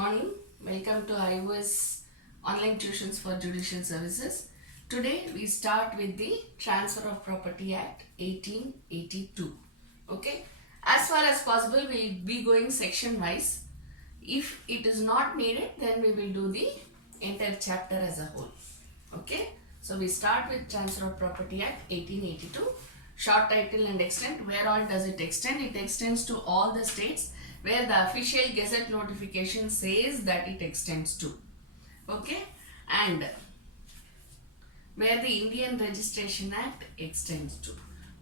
morning. Welcome to iOS online tuitions for judicial services. Today we start with the Transfer of Property Act 1882. Okay. As far as possible, we will be going section wise. If it is not needed, then we will do the entire chapter as a whole. Okay. So we start with Transfer of Property Act 1882. Short title and extent. Where all does it extend? It extends to all the states where the official gazette notification says that it extends to. Okay. And where the Indian Registration Act extends to.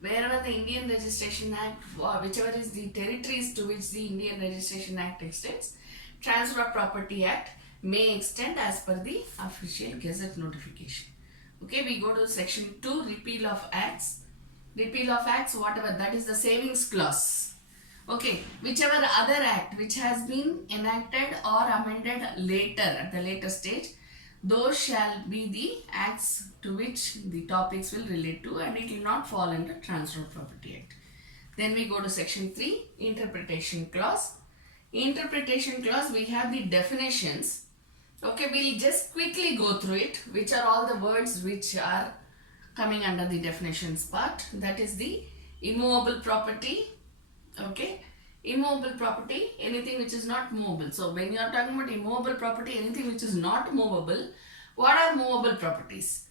Wherever the Indian Registration Act, whichever is the territories to which the Indian Registration Act extends, Transfer of Property Act may extend as per the official gazette notification. Okay, we go to section 2, repeal of acts. Repeal of acts, whatever, that is the savings clause. Okay, whichever other act which has been enacted or amended later, at the later stage, those shall be the acts to which the topics will relate to, and it will not fall under Transfer of Property Act. Then we go to section 3, interpretation clause. Interpretation clause, we have the definitions. Okay, we'll just quickly go through it, which are all the words which are coming under the definitions part. That is the immovable property. Okay, immovable property, anything which is not movable. So when you are talking about immovable property, anything which is not movable, what are movable properties?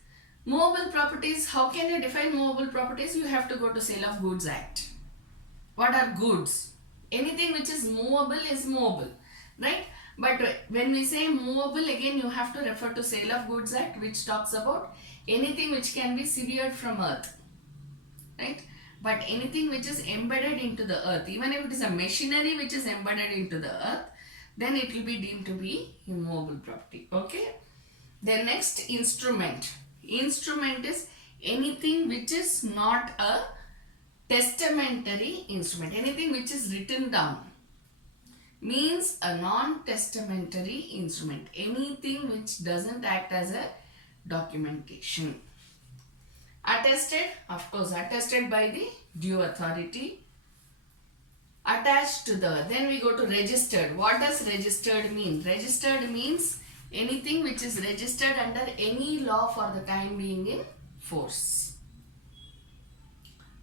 Movable properties, how can you define movable properties? You have to go to Sale of Goods Act. What are goods? Anything which is movable, right? But when we say movable, again you have to refer to Sale of Goods Act, which talks about anything which can be severed from earth, right? But anything which is embedded into the earth, even if it is a machinery which is embedded into the earth, then it will be deemed to be immovable property. Okay. Then next, instrument. Instrument is anything which is not a testamentary instrument. Anything which is written down means a non-testamentary instrument. Anything which doesn't act as a documentation. Attested, of course, attested by the due authority. Attached to the, then we go to registered. What does registered mean? Registered means anything which is registered under any law for the time being in force.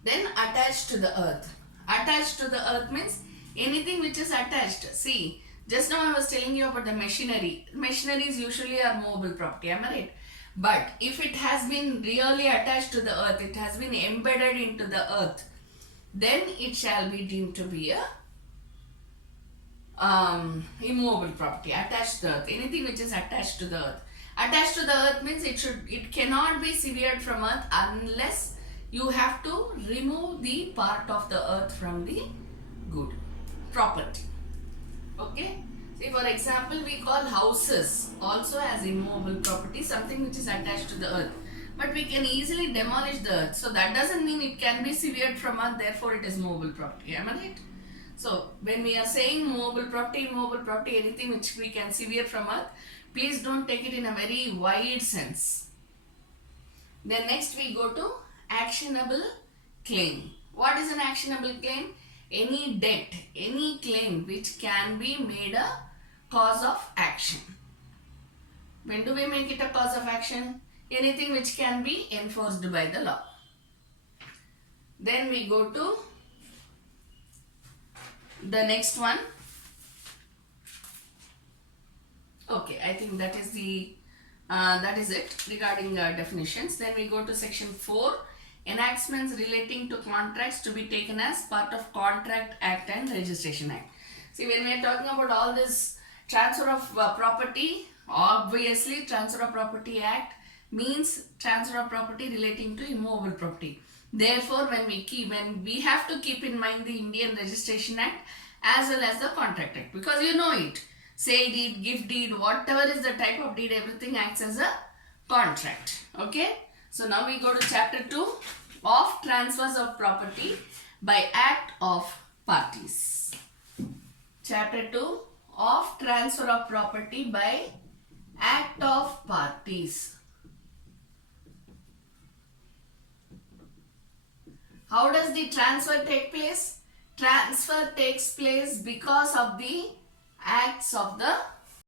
Then attached to the earth. Attached to the earth means anything which is attached. See, just now I was telling you about the machinery. Machineries usually are movable property, am I right? But if it has been really attached to the earth, it has been embedded into the earth, then it shall be deemed to be a immovable property, attached to the earth. Anything which is attached to the earth. Attached to the earth means it cannot be severed from earth unless you have to remove the part of the earth from the good property. Okay. See, for example, we call houses also as immovable property, something which is attached to the earth. But we can easily demolish the earth. So that doesn't mean it can be severed from earth, therefore it is movable property. Am I right? So when we are saying movable property, anything which we can sever from earth, please don't take it in a very wide sense. Then next we go to actionable claim. What is an actionable claim? Any debt, any claim which can be made a cause of action. When do we make it a cause of action? Anything which can be enforced by the law. Then we go to the next one. Okay, I think that is it regarding definitions. Then we go to section 4. Enactments relating to contracts to be taken as part of Contract Act and Registration Act. See, when we are talking about all this transfer of property, obviously Transfer of Property Act means transfer of property relating to immovable property. Therefore, when we have to keep in mind the Indian Registration Act as well as the Contract Act, because you know it, sale deed, gift deed, whatever is the type of deed, everything acts as a contract. Okay. So now we go to chapter 2 of transfers of property by act of parties. Chapter 2 of transfer of property by act of parties. How does the transfer take place? Transfer takes place because of the acts of the